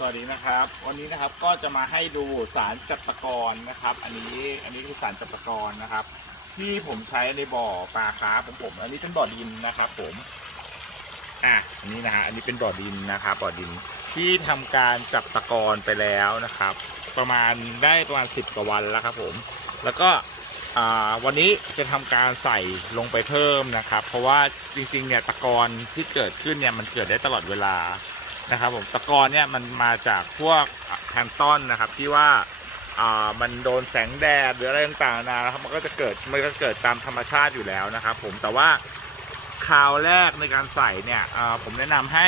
สวัสดีนะครับ วันนี้นะครับก็จะมาให้ดูสารจับตะกอนนะครับ อันนี้อันนี้คือสารจับตะกอนนะครับ ที่ผมใช้ในบ่อปลาคาร์ฟของผม อันนี้เป็นบ่อดินนะครับผมอะอันนี้นะฮะอันนี้เป็นบ่อดินนะครับบ่อดินที่ทำการจับตะกอนไปแล้วนะครับ ประมาณได้ประมาณสิบกว่าวันแล้วครับผม แล้วก็วันนี้จะทำการใส่ลงไปเพิ่มนะครับ เพราะว่าจริงๆเนี่ยตะกอนที่เกิดขึ้นเนี่ยมันเกิดได้ตลอดเวลา นะครับผมตะกอนเนี่ยมันมาจากพวกแพลงต้นนะครับที่ว่ามันโดนแสงแดดหรืออะไรต่างๆนะครับมันก็จะเกิดมันก็เกิดตามธรรมชาติอยู่แล้วนะครับ ผมแต่ว่าคราวแรกในการใส่เนี่ยผมแนะนำให้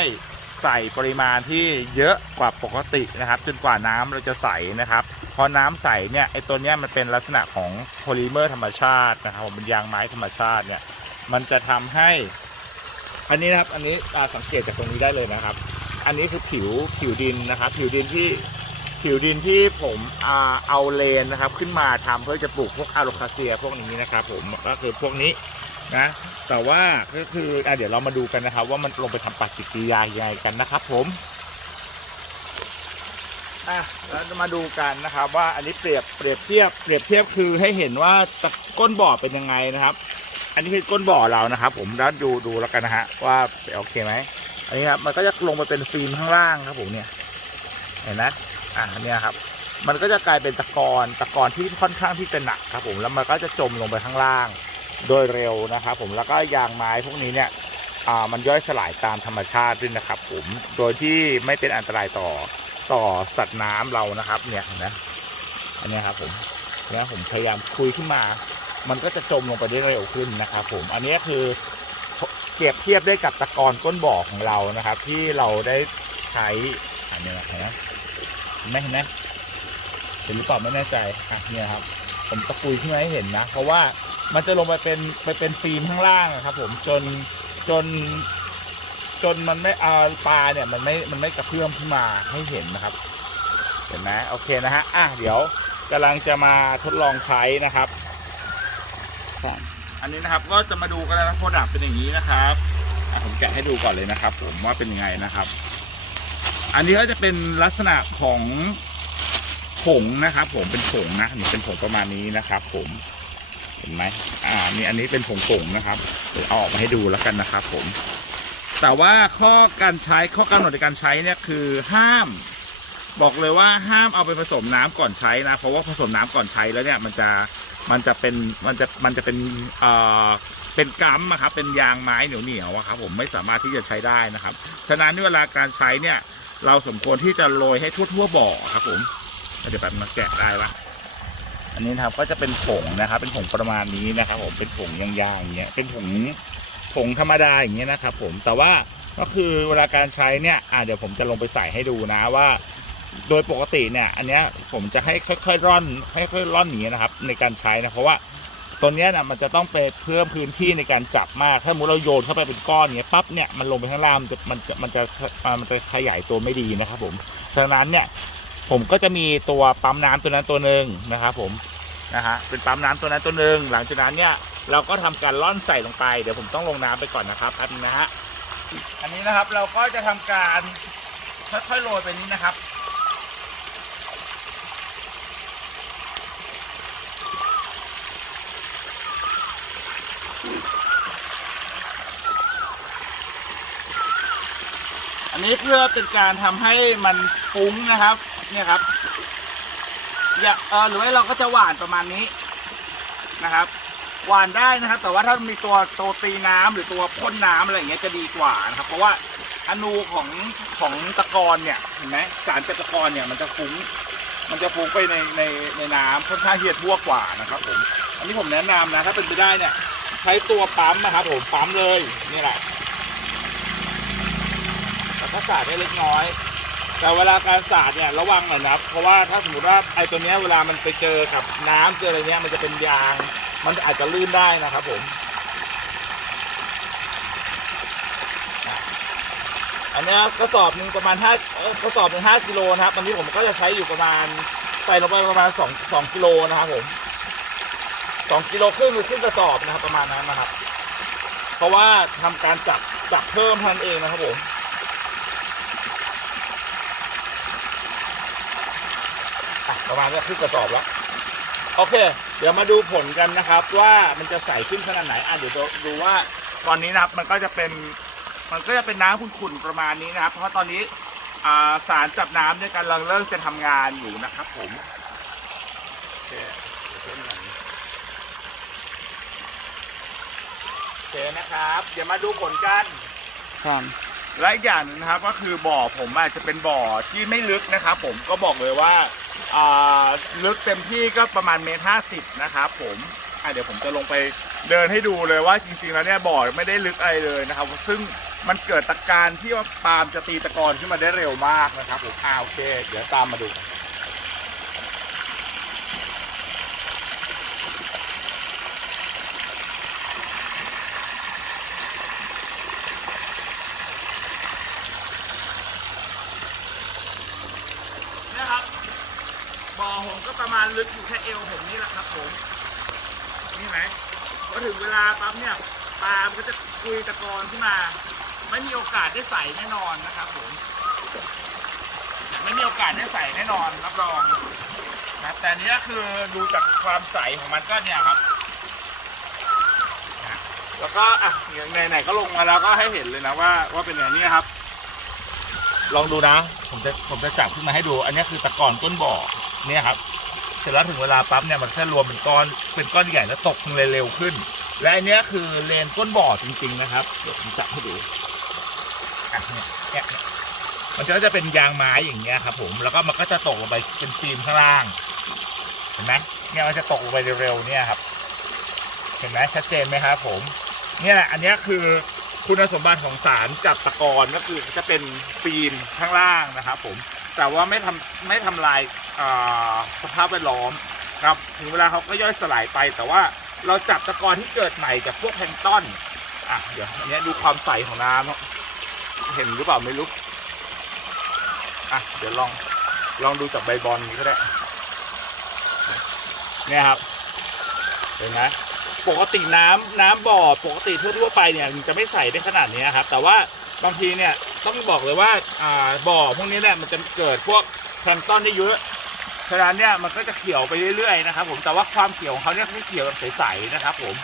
ใส่ปริมาณที่เยอะกว่าปกตินะครับ จนกว่าน้ำเราจะใส่นะครับ พอน้ำใส่เนี่ยไอตัวเนี้ยมันเป็นลักษณะของโพลิเมอร์ธรรมชาตินะครับผมเป็นยางไม้ธรรมชาติเนี่ยมันจะทำให้ อันนี้นะครับอันนี้สังเกตจากตรงนี้ได้เลยนะครับ อันนี้คือผิวผิวดินนะครับ ผิวดินที่ผิวดินที่ผมเอาเลนนะครับ ขึ้นมาทำเพื่อจะปลูกพวกอะโลคาเซียพวกนี้นะครับ ผมก็คือพวกนี้นะแต่ว่าก็คืออเดี๋ยวเรามาดูกันนะครับ ว่ามันลงไปทำปฏิกิริยายังไงกันนะครับ ผมอะเราจะมาดูกันนะครับ ว่าอันนี้เปรียบเปรียบเทียบเปรียบเทียบคือให้เห็นว่าตะก้นบ่อเป็นยังไงนะครับ อันนี้คือก้นบ่อเรานะครับ ผมแล้วดูดูแล้วกันนะฮะว่าโอเคไหม อันนี้ครับมันก็จะลงมาเป็นฟิล์มข้างล่างครับผมเนี่ยเห็นไหมอ่าเนี่ยครับ มันก็จะกลายเป็นตะกอนตะกอนที่ค่อนข้างที่จะหนักครับผมแล้วมันก็จะจมลงไปข้างล่างโดยเร็วนะครับผมแล้วก็ยางไม้พวกนี้เนี่ยอ่ามันย่อยสลายตามธรรมชาติด้วยนะครับผมโดยที่ไม่เป็นอันตรายต่อต่อสัตว์น้ำเรานะครับเนี่ยนไหมอันนี้ครับผมเนี่ยผมพยายามคุยขึ้นมา มันก็จะจมลงไปได้เร็วขึ้นนะครับผมอันนี้คือ รียบเทียบได้กับตะกอนก้นบ่อของเรานะครับ ที่เราได้ใช้อันนี้นะเห็นไหมเห็นไหมเห็นหรือเปล่าไม่แน่ใจอะเนี่ยครับ ผมตะกุยขึ้นมาให้เห็นนะ เพราะว่ามันจะลงไปเป็นไปเป็นฟิล์มข้างล่างอะครับ ผมจนจน จนมันไม่เอาปลาเนี่ยมันไม่มันไม่กระเพื่อมขึ้นมาให้เห็นนะครับ เห็นไหมโอเคนะฮะอะเดี๋ยวกำลังจะมาทดลองใช้นะครับ อันนี้นะครับก็จะมาดูกันนะโปรดักเป็นอย่างนี้นะครับผมแกะให้ดูก่อนเลยนะครับ ผมว่าเป็นยังไงนะครับ อันนี้ก็จะเป็นลักษณะของผงนะครับ ผมเป็นผงนะนี่เป็นผงประมาณนี้นะครับ ผมเห็นไหมอ่านี่อันนี้เป็นผงผงนะครับเดี๋ยวเอาออกมาให้ดูแล้วกันนะครับ ผม แต่ว่าข้อการใช้ข้อกำหนดในการใช้เนี่ยคือห้าม บอกเลยว่าห้ามเอาไปผสมน้ำก่อนใช้นะ เพราะว่าผสมน้ำก่อนใช้แล้วเนี่ยมันจะมันจะเป็นมันจะมันจะเป็นเอ่อเป็นกัมอะครับเป็นยางไม้เหนียวเหนียวครับผมไม่สามารถที่จะใช้ได้นะครับฉะนั้นเวลาการใช้เนี่ย เราสมควรที่จะโรยให้ทั่วๆบ่อครับผมเดี๋ยวแบบมาแกะได้ปะอันนี้นะครับก็จะเป็นผงนะครับ เป็นผงประมาณนี้นะครับ ผมเป็นผงยางๆอย่างเงี้ยเป็นผงผงธรรมดาอย่างเงี้ยนะครับ ผมแต่ว่าก็คือเวลาการใช้เนี่ยอ่าเดี๋ยวผมจะลงไปใส่ให้ดูนะว่า โดยปกติเนี่ย อันเนี้ยผมจะให้ค่อยๆร่อนค่อยๆร่อนอย่างเงี้ยนะครับ ในการใช้นะเพราะว่าตัวเนี้ยนะมันจะต้องไปเพิ่มพื้นที่ในการจับมาก ถ้าสมมุติเราโยนเข้าไปเป็นก้อนเงี้ยปั๊บเนี่ยมันลงไปข้างล่างมันจะมันจะมันจะมันจะขยายตัวไม่ดีนะครับผมดังนั้นเนี่ยผมก็จะมีตัวปั๊มน้ำตัวนั้นตัวหนึ่งนะครับผมนะฮะเป็นปั๊มน้ำตัวนั้นตัวหนึ่งหลังจากนั้นเนี่ยเราก็ทำการร่อนใส่ลงไปเดี๋ยวผมต้องลงน้ำไปก่อนนะครับอันนี้นะฮะอันนี้นะครับเราก็จะทำการค่อยๆโรยไปนี้นะครับ อันนี้เพื่อเป็นการทำให้มันฟุ้งนะครับ เนี่ยครับอย่าเออหรือว่าเราก็จะหวานประมาณนี้นะครับ หวานได้นะครับ แต่ว่าถ้ามีตัวตัวตีน้ำหรือตัวพ่นน้ำอะไรอย่างเงี้ยจะดีกว่านะครับ เพราะว่าอนูของของตะกอนเนี่ยเห็นไหมสารตะกอนเนี่ยมันจะฟุ้งมันจะฟุ้งไปในในในน้ำค่อนข้างที่จะทั่วกว่านะครับผมอันนี้ผมแนะนำนะถ้าเป็นไปได้เนี่ย ใช้ตัวปั๊มนะครับผมปั๊มเลยนี่แหละ ก็สาดได้เล็กน้อย แต่เวลาการสาดเนี่ยระวังหน่อยนะครับ เพราะว่าถ้าสมมติว่าไอ้ตัวเนี้ยเวลามันไปเจอกับน้ำเจออะไรเนี้ยมันจะเป็นยาง มันอาจจะลื่นได้นะครับผมอันเนี้ยกระสอบหนึ่งประมาณห้ากระสอบหนึ่งห้ากิโลนะครับตอนนี้ผมก็จะใช้อยู่ประมาณใส่ลงไปประมาณสองสองกิโลนะครับผมสองกิโลครึ่งหรือครึ่งกระสอบนะครับประมาณนั้นนะครับ เพราะว่าทำการจับจับเพิ่มเท่านั้นเองนะครับผม ประมาณนี้ครึ่งกระสอบแล้วโอเค เดี๋ยวมาดูผลกันนะครับ ว่ามันจะใสขึ้นขนาดไหนอะเดี๋ยวดูดูว่าตอนนี้นะครับมันก็จะเป็นมันก็จะเป็นน้ำขุ่นๆประมาณนี้นะครับ เพราะว่าตอนนี้อ่าสารจับน้ำเนี่ยกำลังเริ่มจะทำงานอยู่นะครับผมโอเคเดี๋ยวเพิ่มหน่อยโอเคนะครับเดี๋ยวมาดูผลกันครับและอีกอย่างหนึงนะครับก็คือบ่อผมอาจจะเป็นบ่อที่ไม่ลึกนะครับ ผมก็บอกเลยว่าอ่า ลึกเต็มที่ก็ประมาณเมตรห้าสิบนะครับผมอะเดี๋ยวผมจะลงไปเดินให้ดูเลยว่าจริงๆแล้วเนี่ยบ่อไม่ได้ลึกอะไรเลยนะครับ ซึ่งมันเกิดตะการที่ว่าปาล์มจะตีตะกอนขึ้นมาได้เร็วมากนะครับผมอ่าโอเค เดี๋ยวตามมาดูกันนะครับบ่อผมก็ ประมาณลึกอยู่แค่เอวผมนี่แหละครับผมนี่ไหมพอถึงเวลาปั๊บเนี่ยปลามันก็จะคุยตะกอนขึ้นมา ไม่มีโอกาสได้ใส่แน่นอนนะครับผมไม่มีโอกาสได้ใส่แน่นอนรับรองนะแต่นี้คือดูจากความใสของมันก็เนี่ยครับแล้วก็อะไหนๆก็ลงมาแล้วก็ให้เห็นเลยนะว่าว่าเป็นอย่างนี้ครับ ลองดูนะ ผมจะผมจะจับขึ้นมาให้ดู อันนี้คือตะกอนก้นบ่อเนี่ยครับ เสร็จแล้วถึงเวลาปั๊บเนี่ยมันแค่รวมเป็นก้อนเป็นก้อนใหญ่แล้วตกลงเร็วๆขึ้น และอันนี้คือเลนก้นบ่อจริง ๆ นะครับเดี๋ยวผมจับให้ดูอะเนี่ยเนี่ยมันก็จะเป็นยางไม้อย่างเงี้ยครับ ผมแล้วก็มันก็จะตกลงไปเป็นฟิล์มข้างล่างเห็นไหมเนี่ยมันจะตกลงไปเร็วๆเนี่ยครับ เห็นไหมชัดเจนไหมครับผมเนี่ยแหละอันนี้คือคุณสมบัติของสารจับตะกอนก็คือจะเป็นฟิล์มข้างล่างนะครับผม แต่ว่าไม่ทำไม่ทำลายสภาพแวดล้อมครับถึงเวลาเขาก็ย่อยสลายไป แต่ว่าเราจับตะกอนที่เกิดใหม่จากพวกแพลงต้นอะเดี๋ยวอันนี้ดูความใสของน้ำเห็นหรือเปล่าไม่รู้อะเดี๋ยวลองลองดูจากใบบอลนี้ก็ได้ เนี่ยครับ เห็นไหมปกติน้ำน้ำบ่อปกติทั่วๆไปเนี่ยจะไม่ใสได้ขนาดนี้ครับ แต่ว่าบางทีเนี่ย ต้องบอกเลยว่าอ่าบ่อพวกนี้เนี่ยมันจะเกิดพวกแพลงก์ต้นได้เยอะฉะนั้นเนี่ยมันก็จะเขียวไปเรื่อยๆนะครับ ผมแต่ว่าความเขียวของเขาเนี่ยไม่เขียวแบบใสๆนะครับ ผม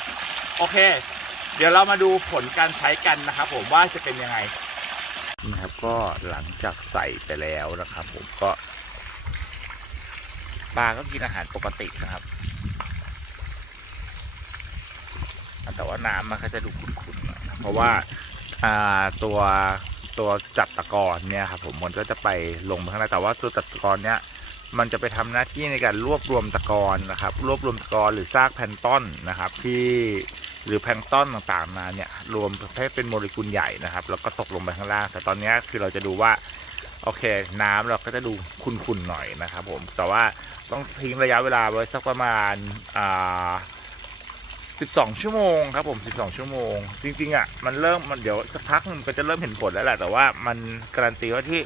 โอเค เดี๋ยวเรามาดูผลการใช้กันนะครับ ผมว่าจะเป็นยังไงนะครับก็หลังจากใส่ไปแล้วนะครับ ผมก็ปลาก็กินอาหารปกตินะครับ แต่ว่าน้ำมันก็จะดูขุ่นๆเพราะว่าตัว ตัวจับตะกอนเนี่ยครับผมมันก็จะไปลงไปข้างในแต่ว่าตัวจับตะกอนเนี่ยมันจะไปทำหน้าที่ในการรวบรวมตะกอนนะครับ รวบรวมตะกอนหรือซากแพนต้นนะครับ ที่หรือแพลงต้นต่างๆมาเนี่ยรวมให้เป็นโมเลกุลใหญ่นะครับ แล้วก็ตกลงไปข้างล่าง แต่ตอนนี้คือเราจะดูว่าโอเค น้ำเราก็จะดูขุ่นๆหน่อยนะครับ ผมแต่ว่าต้องทิ้งระยะเวลาไว้สักประมาณอ่า 12 ชั่วโมงครับผม 12 ชั่วโมง จริงๆอะมันเริ่มมันเดี๋ยวสักพักมันก็จะเริ่มเห็นผลแล้วแหละแต่ว่ามันการันตีว่าที่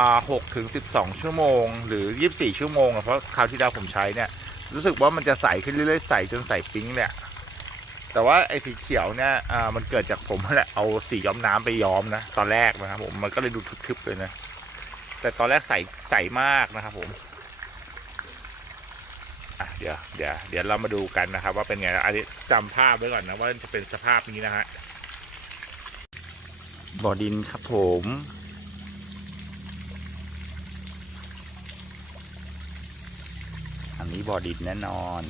6ถึง12ชั่วโมง หรือ24ชั่วโมงเพราะคราวที่แล้วผมใช้เนี่ย รู้สึกว่ามันจะใสขึ้นเรื่อยๆใสจนใสปิ๊งเลยอะแต่ว่าไอ้สีเขียวเนี่ยอ่ามันเกิดจากผมแหละเอาสีย้อมน้ำไปย้อมนะตอนแรกนะครับผมมันก็เลยดูทึบๆเลยนะแต่ตอนแรกใสใสมากนะครับผม อะเดี๋ยวเดี๋ยวเดี๋ยวเรามาดูกันนะครับ ว่าเป็นไงอันนี้จำภาพไว้ก่อนนะว่าจะเป็นสภาพนี้นะฮะบ่อดินครับผมอันนี้บ่อดินแน่นอน